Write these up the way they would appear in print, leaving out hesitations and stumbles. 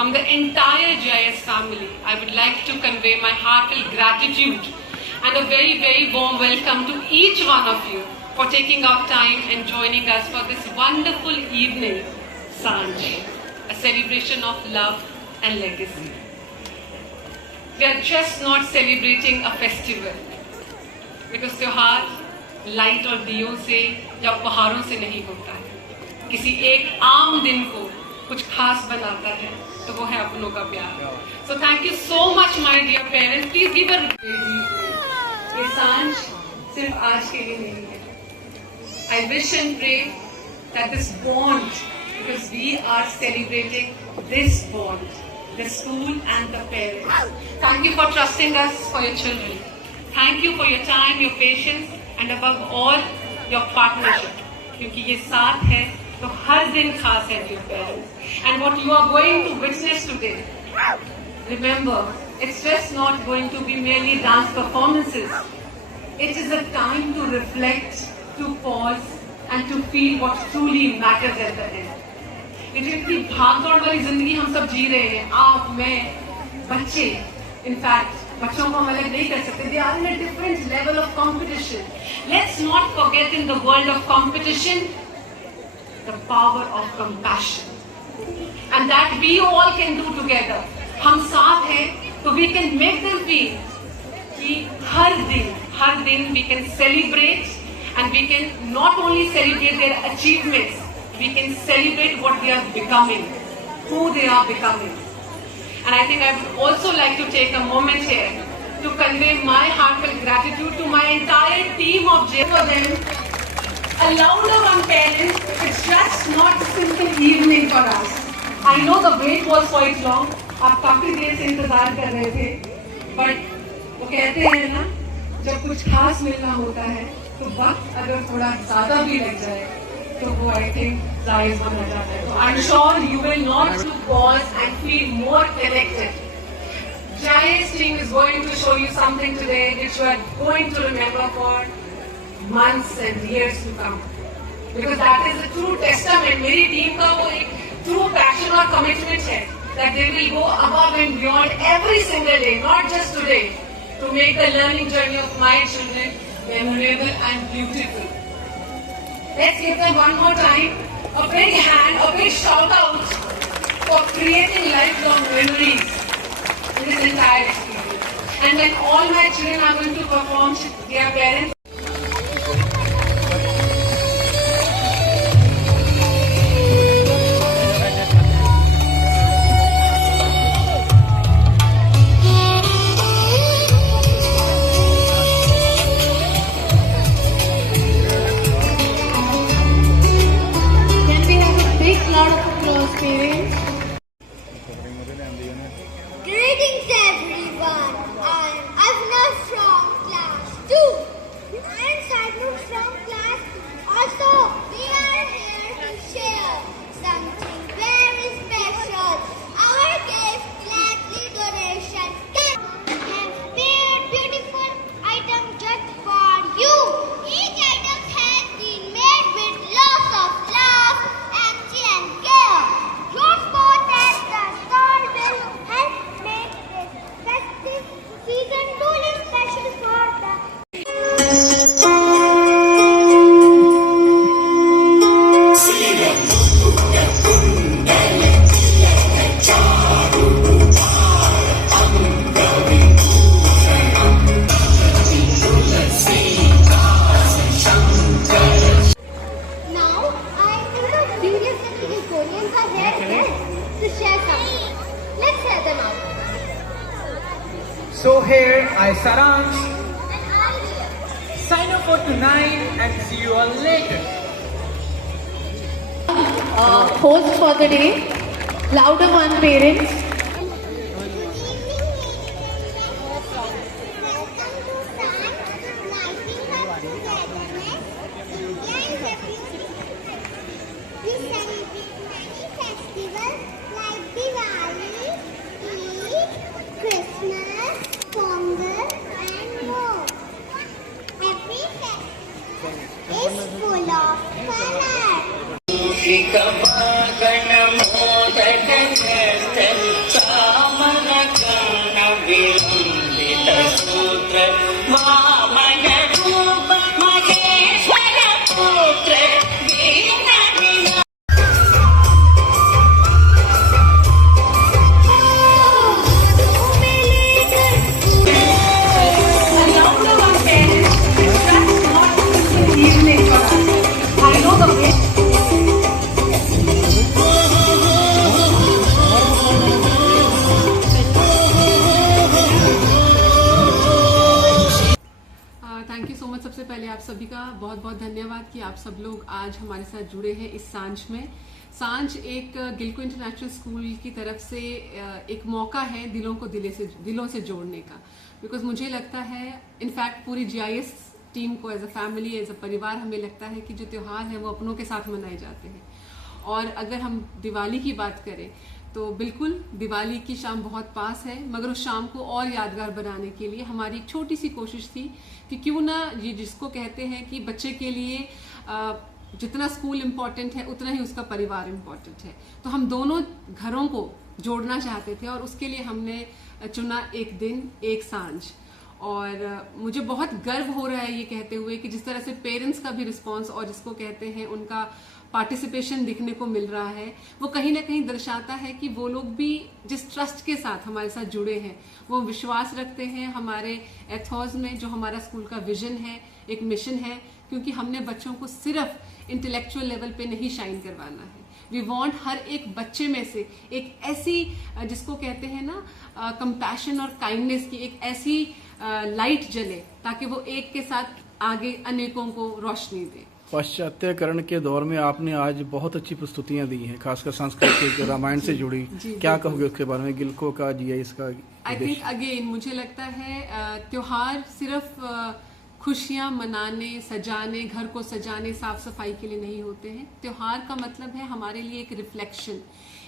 From the entire GIS family, I would like to convey my heartfelt gratitude and a very, very warm welcome to each one of you for taking out time and joining us for this wonderful evening, Sanj, a celebration of love and legacy. We are just not celebrating a festival, because त्योहार light और दियों से या उपहारों से नहीं होता है. किसी एक आम दिन को कुछ खास बनाता है तो वो है अपनों का प्यार. So thank you so much, my dear parents. Please give a. ये सांझ सिर्फ आज के लिए नहीं है. I wish and pray that this bond, because we are celebrating this bond, the school and the parents. Thank you for trusting us for your children. Thank you for your time, your patience, and above all, your partnership. क्योंकि ये साथ है तो हर दिन खास है dear parents. And what you are going to witness today, remember, it's just not going to be merely dance performances. It is a time to reflect, to pause, and to feel what truly matters at the end. ये जो इतनी भागदौड़ वाली जिंदगी हम सब जी रहे हैं, आप, मैं, बच्चे, in fact, बच्चों को हम अलग नहीं कर सकते. They are in a different level of competition. Let's not forget, in the world of competition, the power of compassion, and that we all can do together. हम साथ हैं तो we can make them feel कि हर दिन we can celebrate, and we can not only celebrate their achievements, we can celebrate what they are becoming, who they are becoming. And I think I would also like to take a moment here to convey my heartfelt gratitude to my entire team of J for them. A louder on parents, it's just not a simple evening for us. I know the wait was quite long. आप काफी देर से इंतजार कर रहे थे, but वो कहते हैं ना, जब कुछ खास मिलना होता है तो वक्त अगर थोड़ा ज्यादा भी लग जाए तो वो I think जायज बन जाता है. So I'm sure you will not pause and feel more connected. GIS team is going to show you something today which you are going to remember for months and years to come. Because that is a true testament. मेरी team का वो एक true passion और commitment है that they will go above and beyond every single day, not just today, to make the learning journey of my children memorable and beautiful. Let's give them one more time a big hand, a big shout out for creating lifelong memories in this entire experience. And when all my children are going to perform, their parents. Greetings everyone, I'm Avinash from class 2. share something. Let's hear them out. So here I Saransh. And I Ria. Sign up for tonight and see you all later. Host for the day, louder one parents. We celebrate many festivals like Diwali, Eid, Christmas, Pongal, and more. Every festival is full of color. Thank you so much. सबसे पहले आप सभी का बहुत बहुत धन्यवाद कि आप सब लोग आज हमारे साथ जुड़े हैं इस सांझ में। सांझ एक गिलको इंटरनेशनल स्कूल की तरफ से एक मौका है दिलों से जोड़ने का, बिकॉज मुझे लगता है इनफैक्ट पूरी GIS टीम को as a family, as a परिवार, हमें लगता है कि जो त्यौहार है वो अपनों के साथ मनाए जाते हैं। और अगर हम दिवाली की बात करें तो बिल्कुल दिवाली की शाम बहुत पास है, मगर उस शाम को और यादगार बनाने के लिए हमारी एक छोटी सी कोशिश थी कि क्यों ना ये जिसको कहते हैं कि बच्चे के लिए जितना स्कूल इम्पोर्टेंट है उतना ही उसका परिवार इम्पोर्टेंट है, तो हम दोनों घरों को जोड़ना चाहते थे और उसके लिए हमने चुना एक दिन एक सांझ। और मुझे बहुत गर्व हो रहा है ये कहते हुए कि जिस तरह से पेरेंट्स का भी रिस्पांस और जिसको कहते हैं उनका पार्टिसिपेशन दिखने को मिल रहा है, वो कहीं ना कहीं दर्शाता है कि वो लोग भी जिस ट्रस्ट के साथ हमारे साथ जुड़े हैं वो विश्वास रखते हैं हमारे एथॉस में, जो हमारा स्कूल का विजन है, एक मिशन है। क्योंकि हमने बच्चों को सिर्फ इंटेलेक्चुअल लेवल पे नहीं शाइन करवाना है, वी वांट हर एक बच्चे में से एक ऐसी जिसको कहते हैं ना कंपैशन और काइंडनेस की एक ऐसी लाइट जले ताकि वो एक के साथ आगे अनेकों को रोशनी दे। पाश्चात्यकरण के दौर में आपने आज बहुत अच्छी प्रस्तुतियां दी हैं, खासकर सांस्कृतिक रामायण से जुड़ी, क्या कहोगे उसके बारे में, गिलको का, GIS का? आई थिंक अगेन मुझे लगता है त्योहार सिर्फ खुशियां मनाने, सजाने, घर को सजाने, साफ सफाई के लिए नहीं होते हैं। त्योहार का मतलब है हमारे लिए एक रिफ्लेक्शन,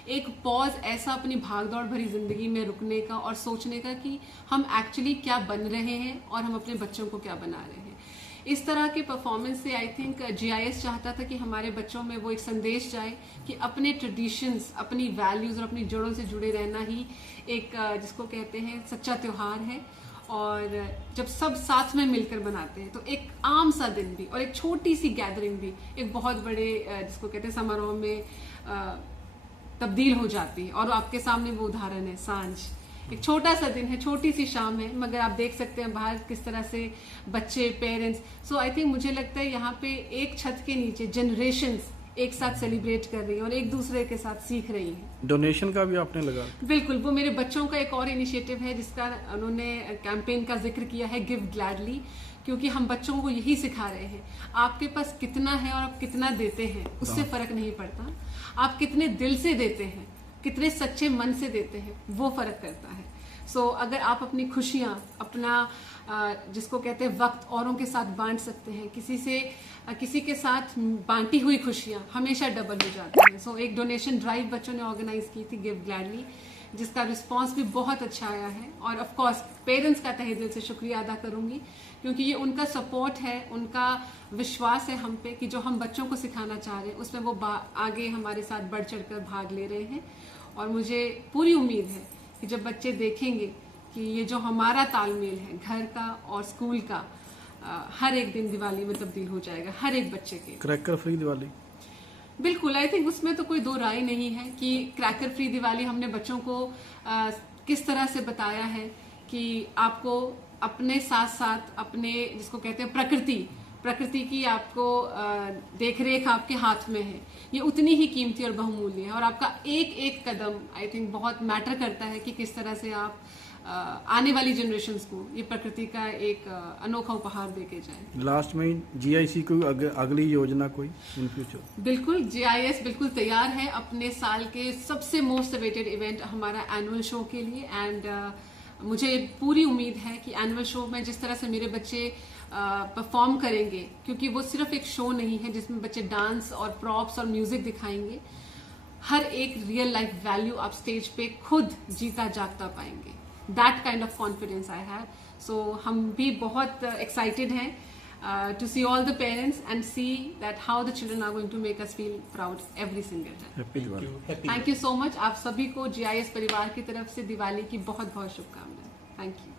एक पॉज, ऐसा अपनी भागदौड़ भरी जिंदगी में रुकने का और सोचने का कि हम एक्चुअली क्या बन रहे हैं और हम अपने बच्चों को क्या बना रहे हैं। इस तरह के परफॉर्मेंस से आई थिंक GIS चाहता था कि हमारे बच्चों में वो एक संदेश जाए कि अपने ट्रेडिशंस, अपनी वैल्यूज और अपनी जड़ों से जुड़े रहना ही एक जिसको कहते हैं सच्चा त्योहार है। और जब सब साथ में मिलकर बनाते हैं तो एक आम सा दिन भी और एक छोटी सी गैदरिंग भी एक बहुत बड़े जिसको कहते हैं समारोह में तब्दील हो जाती है। और आपके सामने वो उदाहरण है सांझ, एक छोटा सा दिन है, छोटी सी शाम है, मगर आप देख सकते हैं बाहर किस तरह से बच्चे, पेरेंट्स, सो आई थिंक मुझे लगता है यहाँ पे एक छत के नीचे जनरेशन्स एक साथ सेलिब्रेट कर रही हैं और एक दूसरे के साथ सीख रही हैं। डोनेशन का भी आपने लगा? बिल्कुल, वो मेरे बच्चों का एक और इनिशिएटिव है जिसका उन्होंने कैंपेन का जिक्र किया है, गिव ग्लैडली, क्योंकि हम बच्चों को यही सिखा रहे हैं, आपके पास कितना है और आप कितना देते हैं उससे फर्क नहीं पड़ता, आप कितने दिल से देते हैं, कितने सच्चे मन से देते हैं, वो फर्क करता है। सो अगर आप अपनी खुशियाँ, अपना जिसको कहते हैं वक्त औरों के साथ बांट सकते हैं, किसी के साथ बांटी हुई खुशियाँ हमेशा डबल हो जाती हैं। सो एक डोनेशन ड्राइव बच्चों ने ऑर्गेनाइज की थी, गिव ग्लैडली, जिसका रिस्पांस भी बहुत अच्छा आया है। और ऑफ कोर्स पेरेंट्स का तहे दिल से शुक्रिया अदा करूंगी, क्योंकि ये उनका सपोर्ट है, उनका विश्वास है हम पे कि जो हम बच्चों को सिखाना चाह रहे हैं उसमें वो आगे हमारे साथ बढ़ चढ़कर भाग ले रहे हैं। और मुझे पूरी उम्मीद है कि जब बच्चे देखेंगे कि ये जो हमारा तालमेल है घर का और स्कूल का, हर एक दिन दिवाली में तब्दील हो जाएगा हर एक बच्चे के। Cracker free Diwali? बिल्कुल, आई थिंक उसमें तो कोई दो राय नहीं है कि क्रैकर फ्री दिवाली हमने बच्चों को किस तरह से बताया है कि आपको अपने साथ साथ अपने जिसको कहते हैं प्रकृति प्रकृति की आपको देख रेख आपके हाथ में है, ये उतनी ही कीमती और बहुमूल्य है। और आपका एक एक कदम आई थिंक बहुत मैटर करता है कि किस तरह से आप आने वाली जनरेशंस को ये प्रकृति का एक अनोखा उपहार देके जाए। लास्ट में जीआईसी को अगली योजना कोई इन फ्यूचर? बिल्कुल, जीआईएस बिल्कुल तैयार है अपने साल के सबसे मोस्ट अवेटेड इवेंट हमारा एनुअल शो के लिए। एंड मुझे पूरी उम्मीद है कि एनुअल शो में जिस तरह से मेरे बच्चे परफॉर्म करेंगे, क्योंकि वो सिर्फ एक शो नहीं है जिसमें बच्चे डांस और प्रॉप्स और म्यूजिक दिखाएंगे, हर एक रियल लाइफ वैल्यू आप स्टेज पे खुद जीता जागता पाएंगे। That kind of confidence I have. So हम भी बहुत एक्साइटेड हैं to see all the parents and see that how the children are going to make us feel proud every single time. Happy Diwali. Thank you so much. आप सभी को GIS परिवार की तरफ से दिवाली की बहुत बहुत शुभकामनाएं। Thank you.